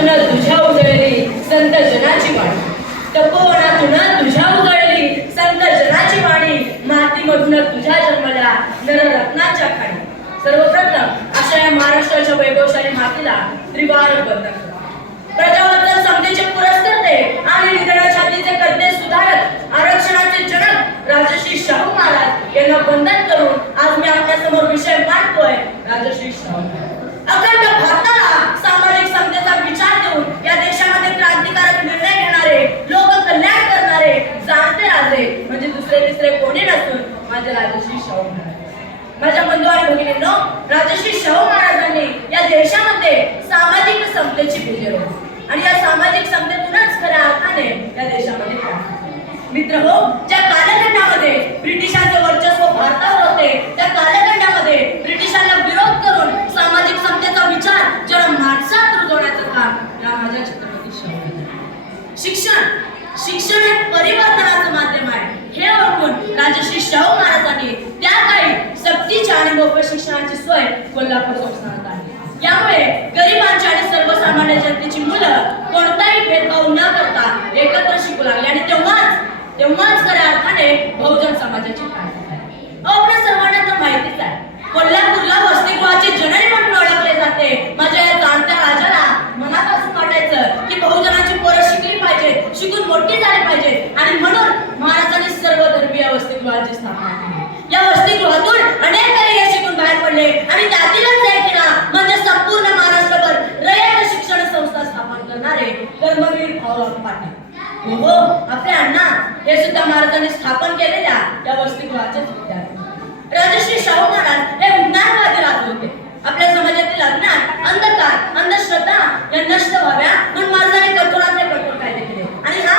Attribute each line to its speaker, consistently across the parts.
Speaker 1: तपोवनातून तुझ्या उजळली संत जनाची वाणी. तपोवनातून तुझ्या उजळली संत जनाची वाणी. मातीमधून तुझ्या जन्मल्या नररत्नाच्या खाणी. सर्वप्रथम अशा या महाराष्ट्राच्या वैभवशाली मातीला त्रिवार बंद करा. समतेचे समतेचे पुरस्कर्ते आणि निधनाच्या छातीचे करते सुधारक आरक्षणाचे जनक राजश्री शाहू महाराज यांना वंदन करून आज मी आपल्यासमोर विषय मांडतोय राजश्री शाहू महाराज. अखंड भारताला सामाजिक समतेचा विचार देऊन या देशामध्ये क्रांतिकारक निर्णय घेणारे लोक कल्याण करणारे जाणते राजे म्हणजे दुसरे कोणी नसून माझ्या राजश्री शाहू महाराज. माझ्या बंधू आणि भगिनींनो राजश्री शाहू महाराजांनी या देशामध्ये सामाजिक समतेची बीजे आणि या सामाजिक समतेतूनच खऱ्या अर्थाने या देशामध्ये मित्र हो ज्या कालखंडामध्ये ब्रिटिशांचे वर्चस्व भारतावर होते त्या कालखंडामध्ये ब्रिटिशांना विरोध करून सामाजिक समतेचा विचार जरा माणसात रुजवण्याचं काम या माझ्या छत्रपती शाहू महाराजांनी. शिक्षण शिक्षण हे परिवर्तनाचं माध्यम आहे हे ओळखून राजश्री शाहू महाराजांनी त्या काळी सक्तीच्या आणि मोफत शिक्षणाची सोय कोल्हापूर संस्थानात आणली यामुळे गरिबांची आणि सर्वसामान्य जनतेची मुलं कोणताही भेदभाव न करता एकत्र शिकू लागली आणि तेव्हाच तेव्हाच खऱ्या अर्थाने बहुजन समाजाची क्रांती आपल्या सर्वांना तर माहितीच आहे. कोल्हापूरला जननी म्हणून ओळखले जाते. माझ्या या जाणत्या राजाला मनापासून वाटायचं की बहुजनाची पोरं शिकली पाहिजे शिकून मोठी झाली पाहिजे आणि म्हणून महाराजांनी सर्व धर्मीय वसतिगृहाची स्थापना केली. या वसतिगृहातून अनेक काही शिकून बाहेर पडले. आणि त्यातीलच एक ना म्हणजे संपूर्ण महाराष्ट्रभर रयत शिक्षण संस्था स्थापन करणारे कर्मवीर भाऊराव पाटील. हो हे सुद्धा महाराजांनी स्थापन केलेल्या या वसतिगृहाचेच विद्यार्थी राजश्री शाहू महाराज हे विज्ञानवादी राहत होते. आपल्या समाजातील अज्ञान अंधकार अंधश्रद्धा या नष्ट व्हाव्या म्हणून महाराजांनी कठोरातले कठोर कायदे केले. आणि हा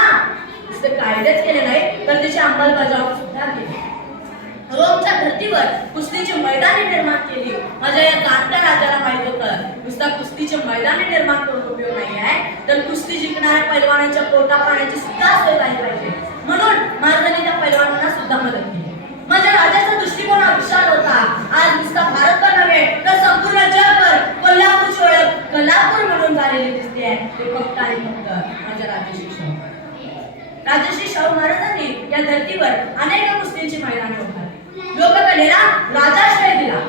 Speaker 1: कायदेच केले नाही तर त्याची अंमलबजावणी सुद्धा केली. रोमच्या धर्तीवर कुस्तीची मैदाने निर्माण केली. माझ्या या जाणत्या राजाला माहीत होतं. नुसता कुस्तीचे मैदाने निर्माण करून उपयोग नाही आहे. तर कुस्ती जिंकणाऱ्या पैलवानांच्या पोटा पाण्याची सुद्धा सोय झाली पाहिजे. म्हणून महाराजांनी त्या पैलवानांना सुद्धा मदत केली. माझ्या राजाचा दृष्टिकोन विशाल होता. आज नुसता भारतभर नव्हे तर संपूर्ण जगभर कोल्हापूरची ओळख कोल्हापूर म्हणून झालेली दिसते. आहे ते फक्त आणि फक्त माझ्या राजश्री शाहू राजश्री शाहू महाराजांनी या धर्तीवर अनेक कुस्तींची मैदाने उभारली. लोककलेला राजाश्रय दिला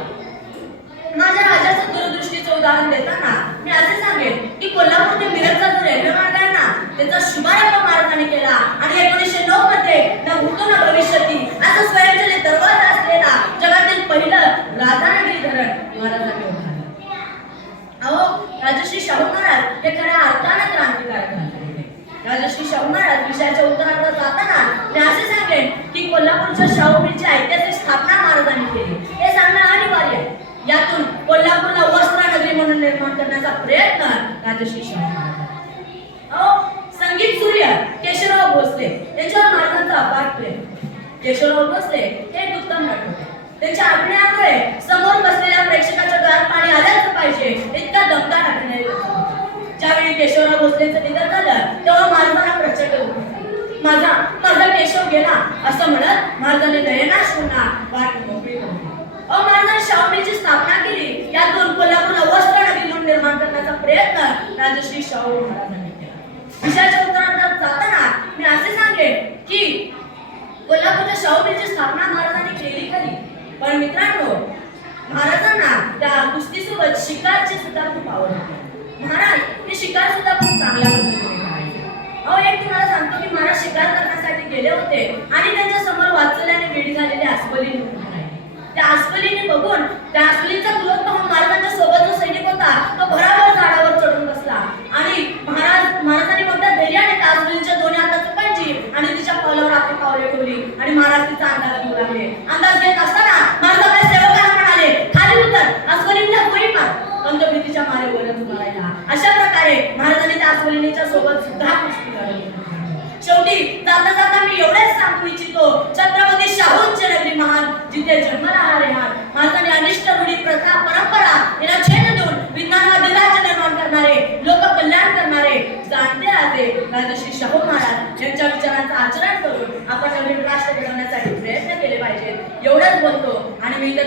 Speaker 1: माझ्या राजाचं दूरदृष्टीचं उदाहरण देताना मी असे सांगेन की कोल्हापूर ते मिरजचा जो रेल्वे मार्ग आहे ना त्याचा शुभारंभ केला. आणि एकोणीसशे नऊ मध्ये न भूतो न भविष्यती असं स्वयंचलित दरवाजा असलेला जगातील पहिलं राधानगरी धरण महाराजांनी उभारलं. अहो राजश्री शाहू महाराज हे खऱ्या अर्थानं क्रांतिकारक राजश्री शाहू महाराज विषयाच्या उत्तरार्धात जाताना मी असे सांगेन की कोल्हापूरच्या शाहू मिलची ऐतिहासिक स्थापना महाराजांनी केली. हे सांगणं अनिवार्य यातून कोल्हापूरला वस्त्रनगरी म्हणून निर्माण करण्याचा प्रयत्न राजश्री शाहू महाराज प्रेक्षकावर बसले हे एक उत्तम नट होते त्यांच्या अभिनयामुळे समोर बसलेल्या प्रेक्षकाच्या डोळ्यात पाणी आल्याच पाहिजे इतका धक्का अभिनय ज्यावेळी केशवराव भोसलेचं निधन झालं तेव्हा महाराजांना प्रचंड माझा माझा केशव गेला असं म्हणत महाराजांनी नयनाश्रूंना वाट मोकळी करून अहो महाराजांनी शाहूमीची स्थापना केली यातून कोल्हापूरला वस्त्रनगरी म्हणून निर्माण करण्याचा प्रयत्न राजश्री शाहू महाराजांनी केला. विषयाच्या उत्तरार्धात जाताना मी असे सांगेन की कोल्हापूरच्या शाहूमीची स्थापना महाराजांनी केली खरी. पण मित्रांनो महाराजांना त्या कुस्तीसोबत शिकारची सुद्धा खूप आवड महाराज हे शिकार सुद्धा खूप चांगल्या पद्धतीने अहो एक तुम्हाला सांगतो की महाराज शिकार करण्यासाठी गेले होते आणि त्यांच्यासमोर वाचल्याने वेळी झालेली अस्वली त्या अस्वलीने बघून त्या अस्वलीचा क्रोध पाहून महाराजांच्या सोबत जो सैनिक होता तो भराभर झाडावर चढून बसला आणि महाराज महाराजांनी मोठ्या धैर्याने त्या अस्वलीच्या दोन्ही हातात चुकायची आणि तिच्या पावलावर आपली पावले ठेवली आणि महाराज तिचा अंदाज घेऊ लागले. अंदाज घेत असताना महाराज सेवकाला म्हणाले खाली उतर अस्वलीला गोळी मार पण तो मारे वरच मारायला अशा प्रकारे महाराजांनी त्या अस्वलिनीच्या सोबत सुद्धा कुस्ती लढवली शेवटी जाता जाता मी एवढेच सांगू इच्छितो छत्रपती शाहूंचे नगरी महान जिथे जन्मला हा रेहान. महाराजांनी अनिष्ट रूढी प्रथा परंपरा यांना छेद देऊन विज्ञानवादी राज्य निर्माण करणारे लोक कल्याण करणारे जाणते राहते. राजश्री शाहू महाराज यांच्या विचारांचं आचरण करून ఎవడనుకోనుకో అని మీద